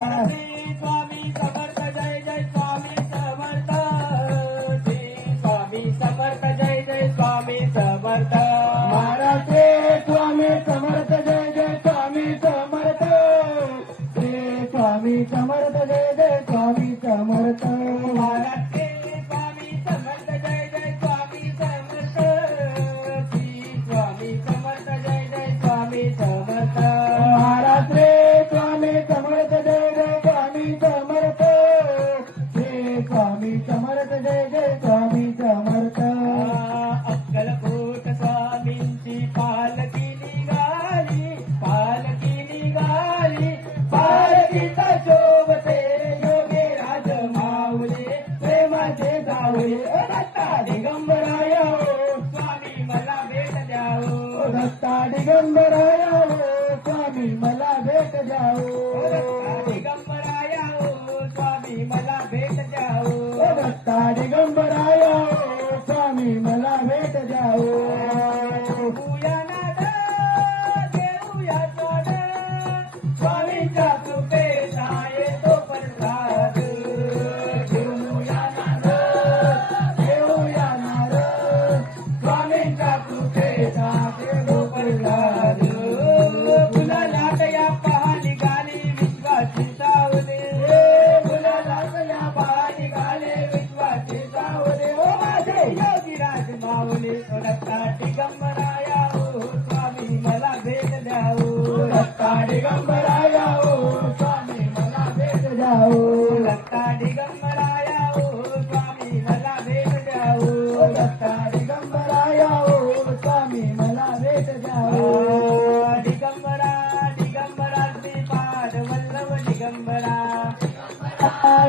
श्री स्वामी समर्थ जय जय स्वामी समर्थ श्री स्वामी समर्थ जय जय स्वामी समर्थ महाराज स्वामी समर्थ जय जय स्वामी समर्थ श्री स्वामी समर्थ जय जय स्वामी समर्थ महाराज स्वामी समर्थ जय जय स्वामी समर्थ श्री स्वामी समर्थ जय जय स्वामी समर्थ महाराज स्वामी समर्थ जय जय स्वामी समर्थ श्री स्वामी समर्थ जय जय स्वामी समर्थ अक्कलकोट स्वामींची पालखी निघाली पालखीचा शोभते योगे राज माऊले प्रेमाचे गावले दत्ता दिगंबराया हो स्वामी मला भेट द्यावो दत्ता दिगंबराया हो स्वामी मला भेट द्यावो दत्ता दिगंबराया हो स्वामी मला भेट द्यावो दत्ता दिगंबराया हो स्वामी मला भेट द्यावो देऊया नाद देऊया स्वाद स्वामींच्या कृपेचा येतो प्रसाद देऊया नाद देऊया नाद स्वामींच्या कृपेचा देव प्रसाद फुलालाट या पहा निघाली विश्वाची सावले फुलालाट या पहा निघाले विश्वाची सावले ओ माझे योगीराज माऊले ओ दत्ता दिगंबराया हो स्वामी मला भेट द्यावो दत्ता दिगंबराया हो स्वामी मला भेट द्यावो दत्ता दिगंबराया हो स्वामी मला भेट द्यावो दत्ता दिगंबराया हो स्वामी मला भेट द्यावो दिगंबरा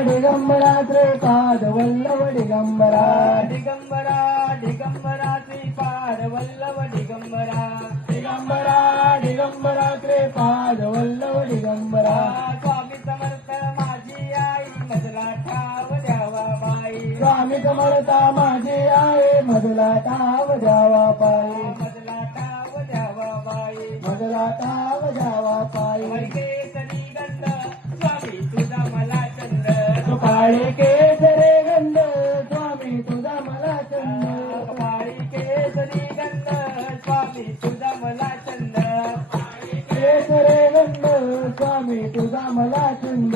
दिगंबरा श्रीपाद वल्लभ दिगंबरा दिगंबरा श्रीपाद वल्लभ दिगंबरा दिगंबरा दिगंबरा श्रीपाद वल्लभ दिगंबरा दिगंबरा दिगंबरा श्रीपाद वल्लभ दिगंबरा स्वामी समर्थ माझी आई मजला ठाव द्यावा बाई स्वामी समर्था माझी आहे मधला ताव द्यावा पायी मजला ठाव द्यावा बाई मधला ताव द्यावा पायी केसरी गंध स्वामी तुझा मला चंद काळे केसरे गंध स्वामी तुझा मला चंद काळी केसरी गंध स्वामी तुझा मला चंद केसरे गंध स्वामी तुझा मला चंद